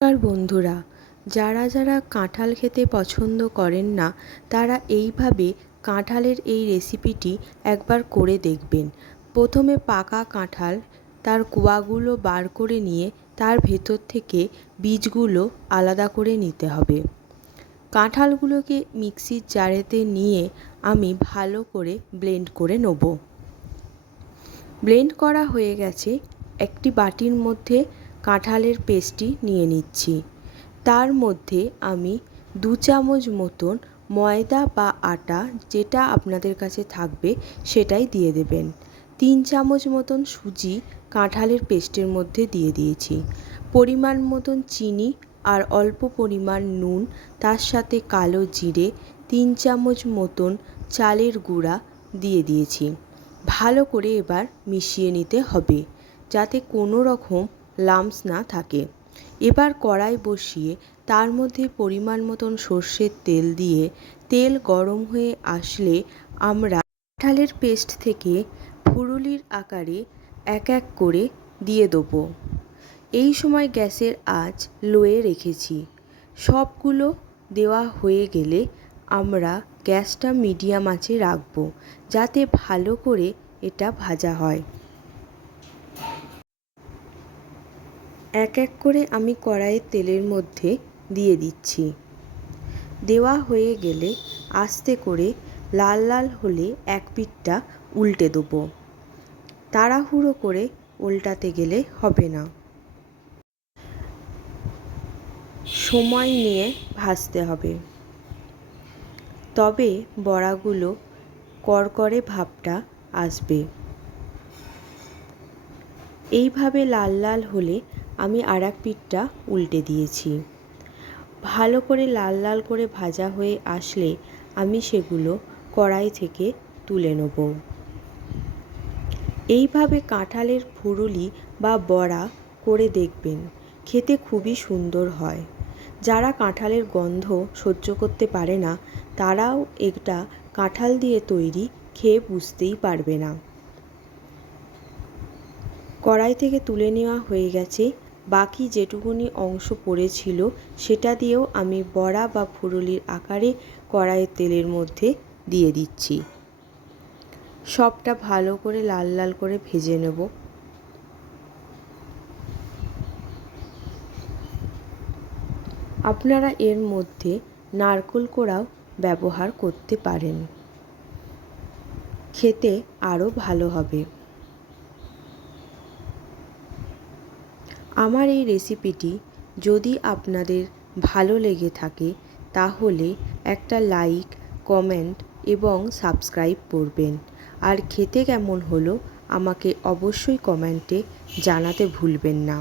নমস্কার বন্ধুরা, যারা যারা কাঁঠাল খেতে পছন্দ করেন না, তারা এইভাবে কাঁঠালের এই রেসিপিটি একবার করে দেখবেন। প্রথমে পাকা কাঁঠাল, তার কোয়াগুলো বার করে নিয়ে তার ভেতর থেকে বীজগুলো আলাদা করে নিতে হবে। কাঁঠালগুলোকে মিক্সির জারেতে নিয়ে আমি ভালো করে ব্লেন্ড করে নেব। ব্লেন্ড করা হয়ে গেছে একটি বাটির মধ্যে কাঁঠালের পেস্টটি নিয়ে নিচ্ছি। তার মধ্যে আমি দু চামচ মতন ময়দা বা আটা যেটা আপনাদের কাছে থাকবে সেটাই দিয়ে দেবেন। তিন চামচ মতন সুজি কাঁঠালের পেস্টের মধ্যে দিয়ে দিয়েছি। পরিমাণ মতন চিনি আর অল্প পরিমাণ নুন, তার সাথে কালো জিরে, তিন চামচ মতন চালের গুঁড়া দিয়ে দিয়েছি। ভালো করে এবার মিশিয়ে নিতে হবে। যাতে কোনো রকম লাম্পস না থাকে। এবার কড়াই বসিয়ে তার মধ্যে পরিমাণ মতন সর্ষের তেল দিয়ে তেল গরম হয়ে আসলে আমরা কাঁঠালের পেস্ট থেকে ফুরুলির আকারে এক এক করে দিয়ে দেবো। এই সময় গ্যাসের আঁচ লোয়ে রেখেছি। সবগুলো দেওয়া হয়ে গেলে আমরা গ্যাসটা মিডিয়াম আঁচে রাখব, যাতে ভালো করে এটা ভাজা হয়। এক এক করে আমি কড়াইয়ের তেলের মধ্যে দিয়ে দিচ্ছি। দেওয়া হয়ে গেলে আস্তে করে লাল লাল হলে এক পিঠটা উল্টে দেবো। তাড়াহুড়ো করে উল্টাতে গেলে হবে না। সময় নিয়ে ভাজতে হবে। তবে বড়াগুলো করকরে ভাবটা আসবে। এইভাবে লাল লাল হলে আমি আর এক পিঠটা উল্টে দিয়েছি। ভালো করে লাল লাল করে ভাজা হয়ে আসলে আমি সেগুলো কড়াই থেকে তুলে নেব। এইভাবে কাঁঠালের ফুরুলি বা বড়া করে দেখবেন, খেতে খুবই সুন্দর হয়। যারা কাঁঠালের গন্ধ সহ্য করতে পারে না, তারাও এটা কাঁঠাল দিয়ে তৈরি খেয়ে বুঝতেই পারবে না। কড়াই থেকে তুলে নেওয়া হয়ে গেছে বাকি যেটুকুনি অংশ পড়েছিল, সেটা দিয়েও আমি বড়া বা ফুরুলির আকারে কড়াইয়ের তেলের মধ্যে দিয়ে দিচ্ছি। সবটা ভালো করে লাল লাল করে ভেজে নেব। আপনারা এর মধ্যে নারকোল কোড়াও ব্যবহার করতে পারেন। খেতে আরও ভালো হবে। আমার এই রেসিপিটি যদি আপনাদের ভালো লেগে থাকে, তাহলে একটা লাইক কমেন্ট এবং সাবস্ক্রাইব করবেন। আর খেতে কেমন হলো, আমাকে অবশ্যই কমেন্টে জানাতে ভুলবেন না।